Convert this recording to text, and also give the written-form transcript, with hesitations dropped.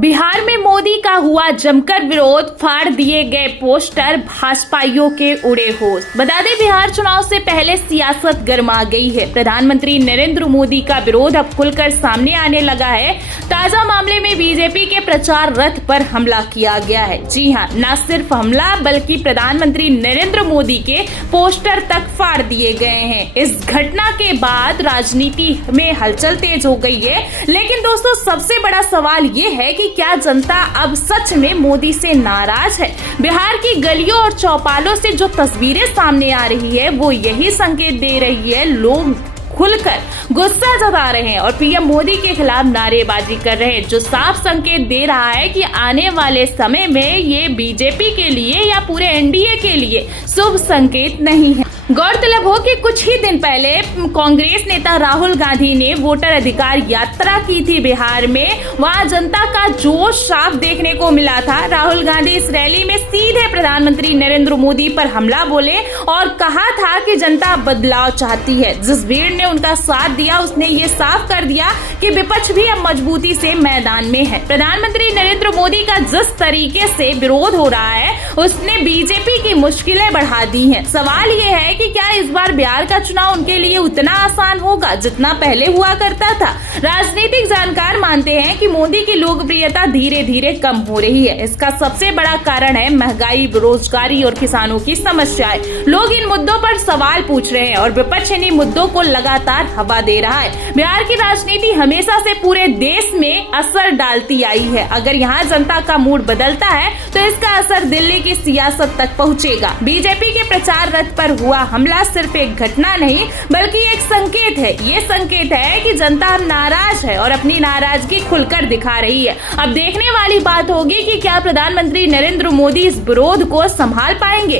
बिहार में मोदी का हुआ जमकर विरोध, फाड़ दिए गए पोस्टर, भाजपाइयों के उड़े होश। बता दें, बिहार चुनाव से पहले सियासत गर्मा गई है। प्रधानमंत्री नरेंद्र मोदी का विरोध अब खुलकर सामने आने लगा है। ताजा मामले में बीजेपी के प्रचार रथ पर हमला किया गया है। जी हां, न सिर्फ हमला बल्कि प्रधानमंत्री नरेंद्र मोदी के पोस्टर तक फाड़ दिए गए हैं। इस घटना के बाद राजनीति में हलचल तेज हो गई है। लेकिन दोस्तों, सबसे बड़ा सवाल ये है कि क्या जनता अब सच में मोदी से नाराज है? बिहार की गलियों और चौपालों से जो तस्वीरें सामने आ रही है वो यही संकेत दे रही है। लोग खुलकर गुस्सा जता रहे हैं और पीएम मोदी के खिलाफ नारेबाजी कर रहे हैं, जो साफ संकेत दे रहा है कि आने वाले समय में ये बीजेपी के लिए या पूरे एनडीए के लिए शुभ संकेत नहीं है। गौरतलब हो कि कुछ ही दिन पहले कांग्रेस नेता राहुल गांधी ने वोटर अधिकार यात्रा की थी बिहार में। वहां जनता का जोश साफ देखने को मिला था। राहुल गांधी इस रैली में सीधे प्रधानमंत्री नरेंद्र मोदी पर हमला बोले और कहा था कि जनता बदलाव चाहती है। जिस भीड़ ने उनका साथ दिया उसने ये साफ कर दिया कि विपक्ष भी अब मजबूती से मैदान में है। प्रधानमंत्री नरेंद्र मोदी का जिस तरीके से विरोध हो रहा है उसने बीजेपी की मुश्किलें बढ़ा दी हैं। सवाल ये है कि क्या इस बार बिहार का चुनाव उनके लिए उतना आसान होगा जितना पहले हुआ करता था? राजनीतिक जानकार मानते हैं कि मोदी की लोकप्रियता धीरे धीरे कम हो रही है। इसका सबसे बड़ा कारण है महंगाई, बेरोजगारी और किसानों की समस्याएं। लोग इन मुद्दों पर सवाल पूछ रहे हैं और विपक्ष इन्हीं मुद्दों को लगातार हवा दे रहा है। बिहार की राजनीति हमेशा से पूरे देश में असर डालती आई है। अगर यहाँ जनता का मूड बदलता है तो इसका असर दिल्ली की सियासत तक पहुँचेगा। बीजेपी के प्रचार रथ पर हुआ हमला सिर्फ एक घटना नहीं बल्कि एक संकेत है। ये संकेत है कि जनता नाराज है और अपनी नाराजगी खुलकर दिखा रही है। अब देखने वाली बात होगी कि क्या प्रधानमंत्री नरेंद्र मोदी इस विरोध को संभाल पाएंगे।